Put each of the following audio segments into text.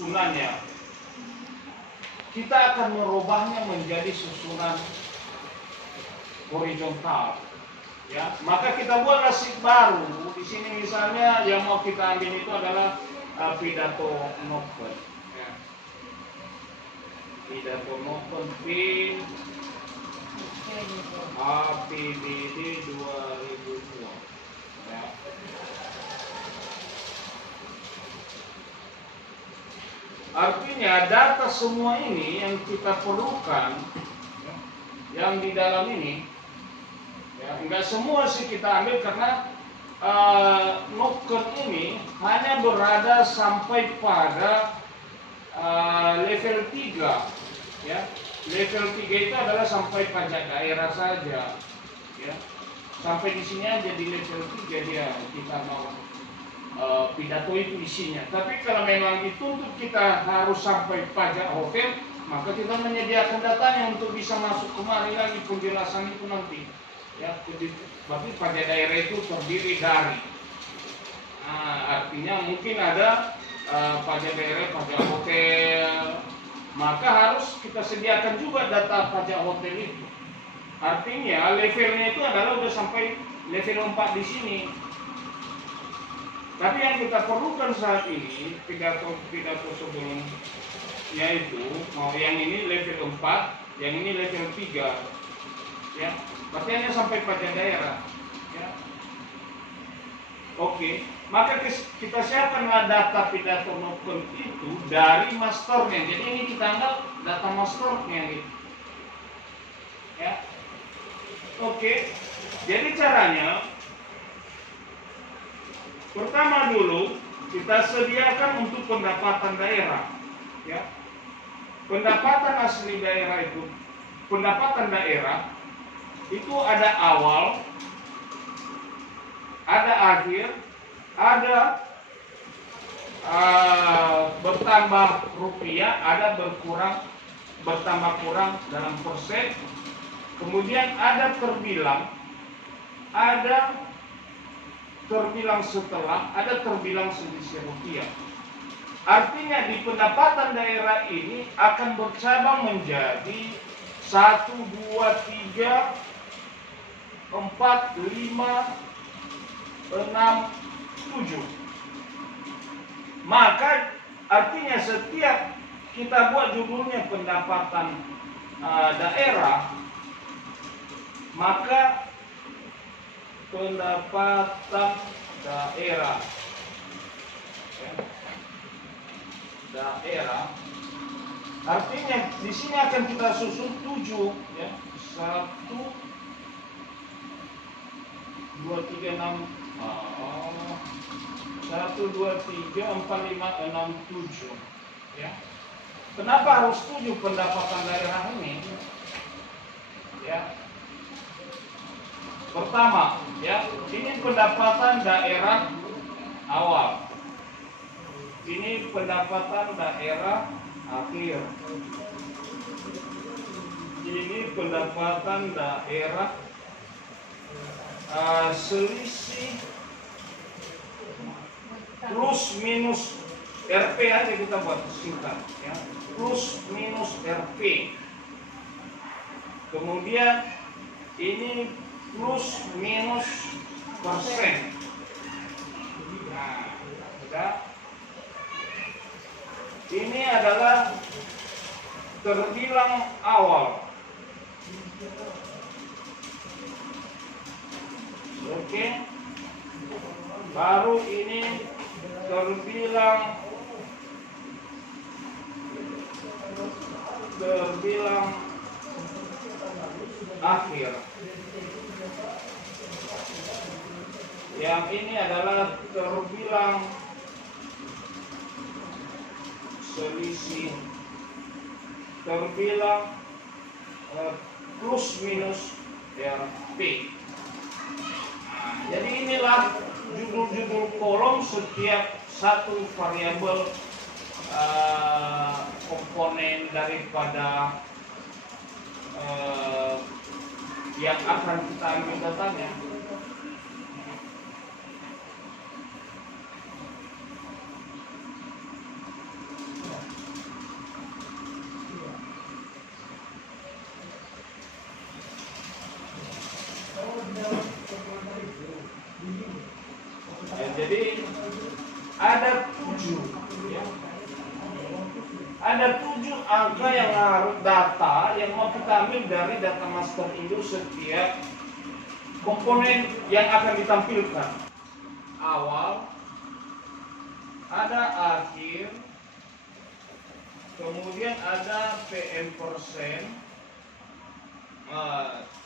susunannya, kita akan merubahnya menjadi susunan horizontal. Ya, maka kita buatlah sheet baru. Di sini misalnya yang mau kita ambil itu adalah pidato novel. Ya. Pidato novel PIN APBD 2002. Ya. Artinya data semua ini yang kita perlukan, ya, yang di dalam ini, ya, enggak semua sih kita ambil karena noken ini hanya berada sampai pada level 3, ya. Level 3 itu adalah sampai pajak daerah saja, ya. Sampai di sini aja di level 3 dia kita mau pidato itu isinya. Tapi kalau memang dituntut kita harus sampai pajak hotel, maka kita menyediakan datanya untuk bisa masuk kemari lagi penjelasan itu nanti. Ya, berarti pajak daerah itu terdiri dari, artinya mungkin ada pajak daerah, pajak hotel, maka harus kita sediakan juga data pajak hotel itu. Artinya levelnya itu adalah udah sampai level 4 di sini. Tapi yang kita perlukan saat ini pidato sebelum, yaitu mau yang ini level 4, yang ini level 3, ya. Berarti hanya sampai pajak daerah, ya. Oke, maka kita siapkanlah data pidato noken itu dari masternya. Jadi ini kita anggap data masternya gitu, ya. Oke, jadi caranya pertama dulu kita sediakan untuk pendapatan daerah, ya. Pendapatan asli daerah itu, pendapatan daerah itu ada awal, ada akhir, ada bertambah rupiah, ada bertambah kurang dalam persen, kemudian ada terbilang, ada terbilang setelah, ada terbilang selisih rupiah. Artinya di pendapatan daerah ini akan bercabang menjadi 1, 2, 3, 4, 5, 6, 7. Maka artinya setiap kita buat judulnya pendapatan daerah, maka pendapatan daerah, ya, daerah, artinya di sini akan kita susun 7, ya. 1, 2, 3, 6, 1, 2, 3, 4, 5, 6, 7, ya. Kenapa harus 7 pendapatan daerah ini? Ya. Pertama, ya, ini pendapatan daerah awal. Ini pendapatan daerah akhir. Ini pendapatan daerah selisih plus minus RP aja kita buat singkat, ya. Plus minus RP. Kemudian ini plus minus persen. Nah, sudah. Ini adalah terbilang awal. Oke. Baru ini terbilang akhir. Yang ini adalah terbilang selisih, terbilang plus minus RP. Nah, jadi inilah judul-judul kolom setiap satu variabel komponen daripada yang akan kita ambil datanya. Ada 7 angka yang harus data yang mau kita ambil dari data master itu setiap komponen yang akan ditampilkan. Awal, ada akhir, kemudian ada PM persen,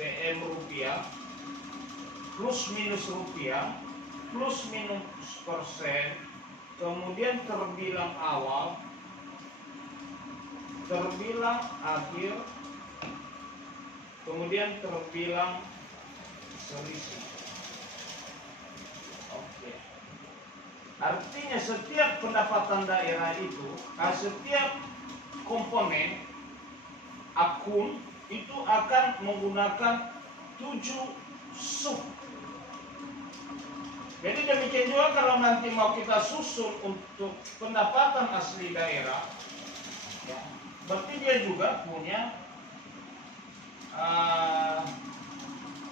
PM rupiah, plus minus rupiah, plus minus persen, kemudian terbilang awal, terbilang akhir, kemudian terbilang selisih. Oke. Artinya setiap pendapatan daerah itu, setiap komponen akun itu akan menggunakan 7 sub. Jadi demikian juga kalau nanti mau kita susun untuk pendapatan asli daerah, ya, berarti dia juga punya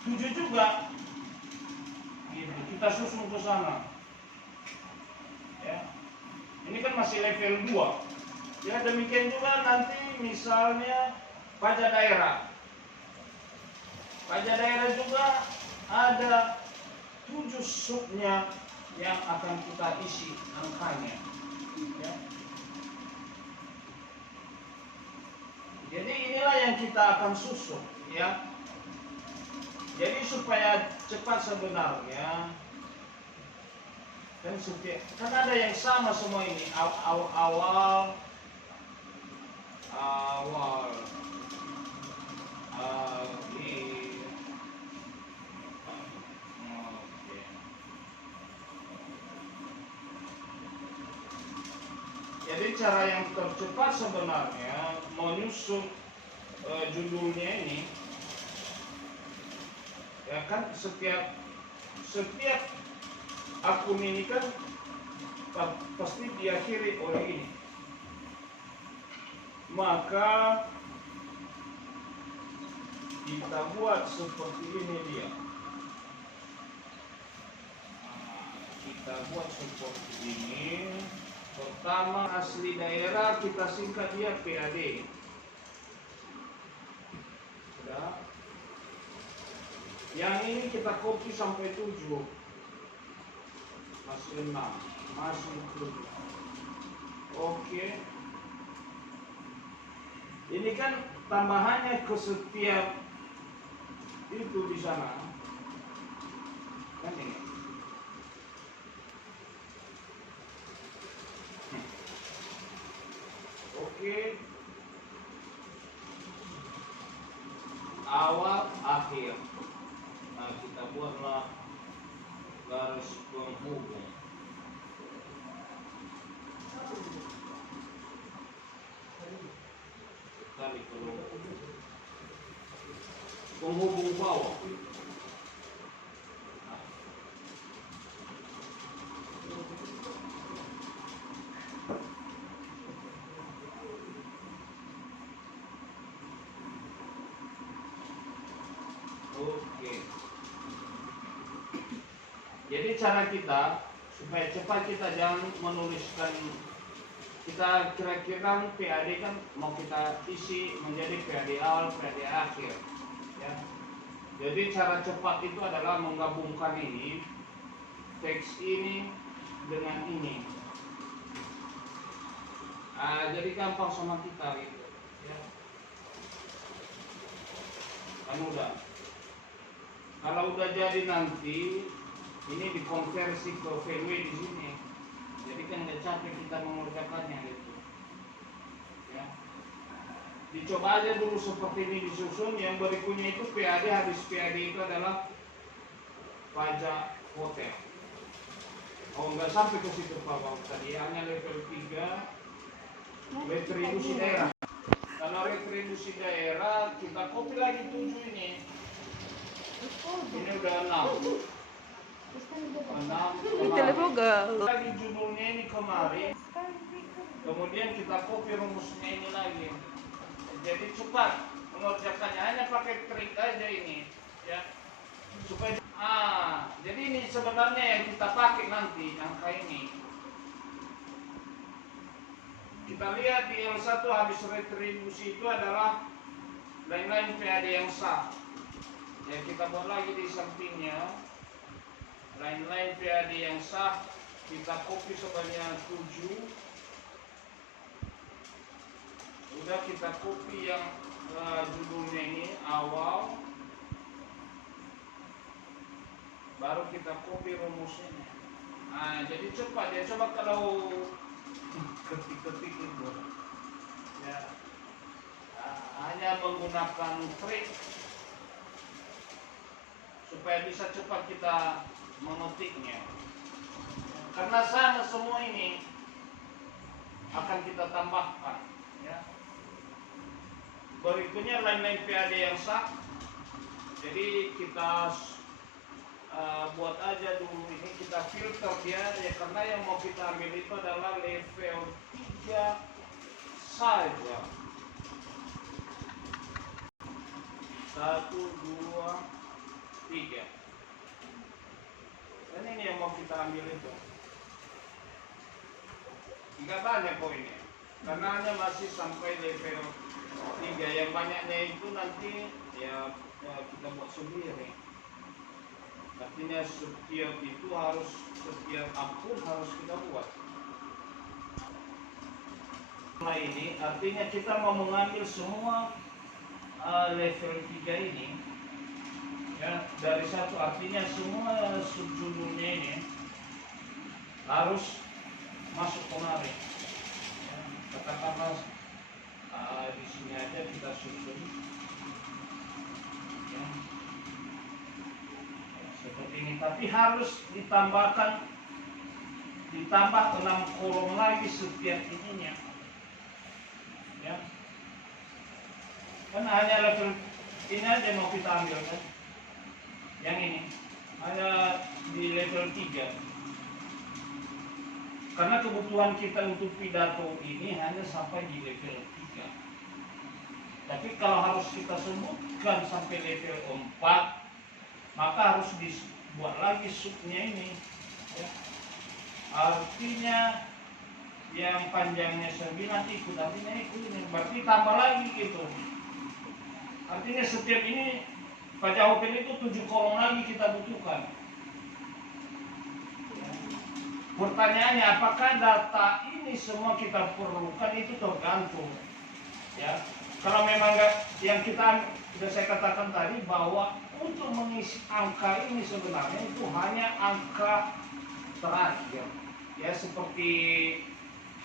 7 juga. Gitu. Kita susun ke sana. Ya. Ini kan masih level 2. Ya, demikian juga nanti misalnya pajak daerah. Pajak daerah juga ada 7 subnya yang akan kita isi angkanya. Ya. Jadi inilah yang kita akan susun, ya. Jadi supaya cepat sebenarnya, kan ada yang sama semua ini, awal, akhir. Oke. Jadi cara yang tercepat sebenarnya menyusun judulnya ini, ya kan setiap akun ini kan pasti diakhiri oleh ini. Maka kita buat seperti ini dia. Kita buat seperti ini. Pertama asli daerah kita singkat dia PAD. Sudah. Yang ini kita copy sampai 7. Masih 6. Masih 7. Oke. Ini kan tambahannya ke setiap itu di sana. Kan ini. Oke. Awal, akhir. Nah, kita buatlah garis penghubung. Tali penghubung bawah. Oke. Jadi cara kita supaya cepat, kita jangan menuliskan, kita kira-kira PAD kan mau kita isi menjadi PAD awal, PAD akhir, ya. Jadi cara cepat itu adalah menggabungkan ini, teks ini dengan ini. Jadi gampang sama kita gitu, ya. Kan udah. Kalau udah jadi nanti ini dikonversi ke VW di sini. Jadi kan nggak capek kita mengerjakannya gitu. Ya. Dicoba aja dulu seperti ini disusun. Yang berikutnya itu PAD, habis PAD itu adalah pajak hotel. Oh, nggak sampai ke situ Pak Bang. Tadi hanya level 3 retribusi daerah. Kalau retribusi daerah kita copy lagi 7 ini. Ini udah 6. 6 lagi judulnya ini kemarin. Kemudian kita copy rumusnya ini lagi. Jadi cepat mengerjakannya, hanya pakai trik aja ini, ya. Supaya jadi ini sebenarnya yang kita pakai nanti angka ini. kita lihat di L1 habis retribusi itu adalah line-line PAD yang sah. Ya, kita buat lagi di sampingnya line-line PAD yang sah, kita copy sebanyak 7. Udah, kita copy yang judulnya ini awal, baru kita copy rumusnya. Nah, jadi cepat ya. Coba kalau ketik-ketik itu ya, hanya menggunakan trik supaya bisa cepat kita mengetiknya, karena sama semua ini akan kita tambahkan ya. Berikutnya line-line PAD yang sah, jadi kita buat aja dulu ini, kita filter dia ya, karena yang mau kita ambil itu adalah level 3 saja. 1, 2, 3. Dan ini yang mau kita ambil itu. Enggak banyak poinnya, karena hanya masih sampai level 3. Yang banyaknya itu nanti ya kita buat sendiri. Artinya setiap itu harus, setiap akun harus kita buat. Nah, ini artinya kita mau mengambil semua level 3 ini ya, dari satu, artinya semua subjudulnya ini harus masuk kemari ya. Katakanlah di sini aja kita susun ya, seperti ini, tapi harus ditambah 6 kolom lagi setiap ininya ya. Kan hanya level ini aja mau kita ambil kan, yang ini hanya di level 3, karena kebutuhan kita untuk pidato ini hanya sampai di level 3. Tapi kalau harus kita sebutkan sampai level 4, maka harus dibuat lagi subnya ini ya. Artinya yang panjangnya 9 ikut, artinya ikut ini, berarti tambah lagi gitu. Artinya setiap ini pada hotel itu 7 kolom lagi kita butuhkan ya. Pertanyaannya, apakah data ini semua kita perlukan? Itu tergantung ya. Kalau memang enggak, yang kita sudah saya katakan tadi bahwa untuk mengisi angka ini sebenarnya itu hanya angka terakhir ya, seperti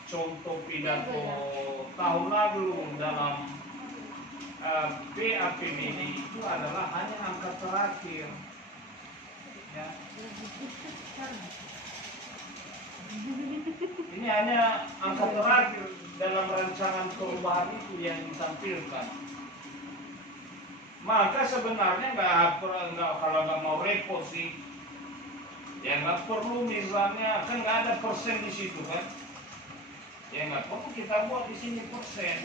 contoh pidato tahun lalu dalam BAPBD itu adalah hanya angka terakhir ya. Ini hanya angka terakhir dalam rancangan perubahan itu yang ditampilkan. Maka sebenarnya kalau nggak mau repot sih ya, nggak perlu, misalnya kan nggak ada persen di situ kan ya, nggak perlu kita buat di sini persen,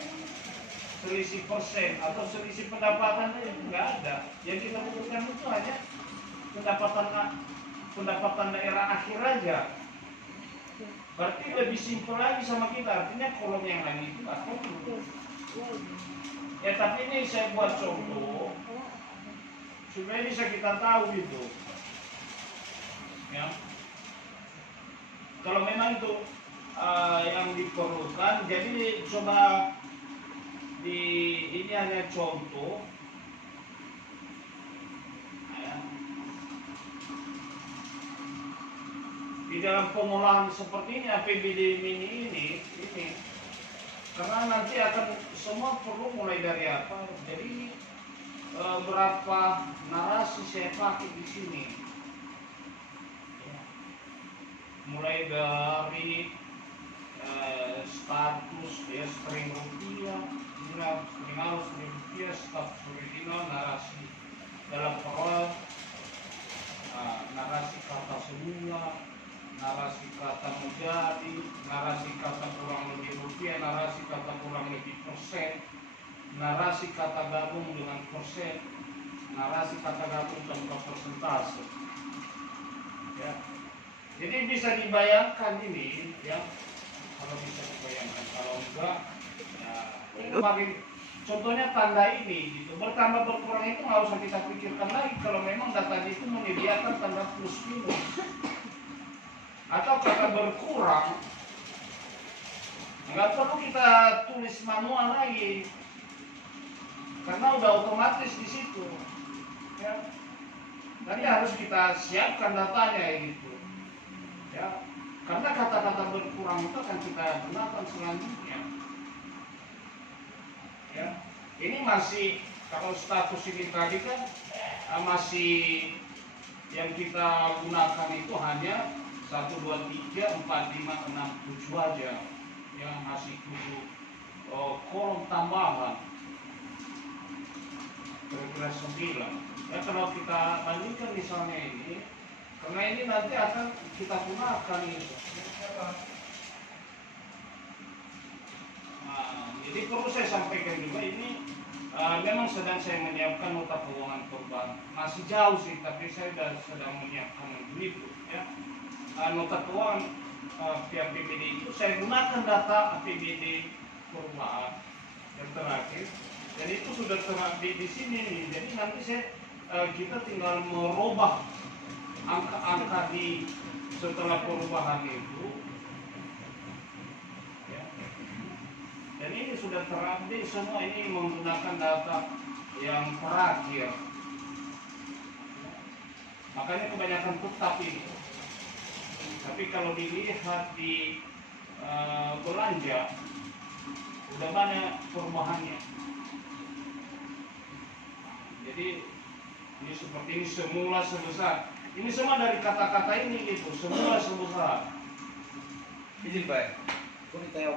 selisih persen atau selisih pendapatan itu nggak ada. Yang kita butuhkan itu hanya pendapatan daerah akhir aja. Berarti lebih simpel lagi sama kita, artinya kolom yang lain itu nggak perlu ya. Tapi ini saya buat contoh supaya bisa kita tahu gitu ya. Kalau memang itu yang diperlukan, jadi coba ini hanya contoh ya. Di dalam pengolahan seperti ini APBD mini ini karena nanti akan semua perlu mulai dari apa, jadi berapa narasi saya pakai di sini ya. Mulai dari status ya, string rupiah, string aus, string rupiah, status original, narasi dalam perol, narasi kata semula, narasi kata menjadi, narasi kata kurang lebih rupiah, narasi kata kurang lebih persen, narasi kata gabung dengan persen, narasi kata gabung tanpa persentase ya. Jadi bisa dibayangkan ini ya, kalau bisa dibayangkan, kalau kemarin contohnya tanda ini gitu, bertambah berkurang itu nggak usah kita pikirkan lagi kalau memang data itu menyediakan tanda plus minus. Atau kata berkurang nggak perlu kita tulis manual lagi karena udah otomatis di situ ya. Nanti harus kita siapkan datanya gitu ya, karena kata-kata berkurang itu akan kita gunakan selanjutnya ya. Ini masih, kalau status ini tadi kan masih yang kita gunakan itu hanya 1, 2, 3, 4, 5, 6, 7 aja yang masih 7 kolom tambahan kira-kira 9 ya. Kalau kita bandingkan misalnya ini, karena ini nanti akan kita gunakan itu. Nah, jadi perlu saya sampaikan juga ini memang sedang saya menyiapkan nota keuangan perubahan. Masih jauh sih, tapi saya sedang menyiapkan itu ya. Nota keuangan pihak APBD itu saya gunakan data APBD perubahan yang terakhir, dan itu sudah terupdate di sini nih. Jadi nanti kita tinggal merubah angka-angka di setelah perubahan itu ya. Dan ini sudah terupdate semua, ini menggunakan data yang terakhir. Makanya kebanyakan tetap ini. Tapi kalau dilihat di belanja udah banyak perubahannya. Jadi ini seperti ini, semula sebesar. Ini semua dari kata-kata ini gitu, semula sebesar. Izin Pak, kok ditanya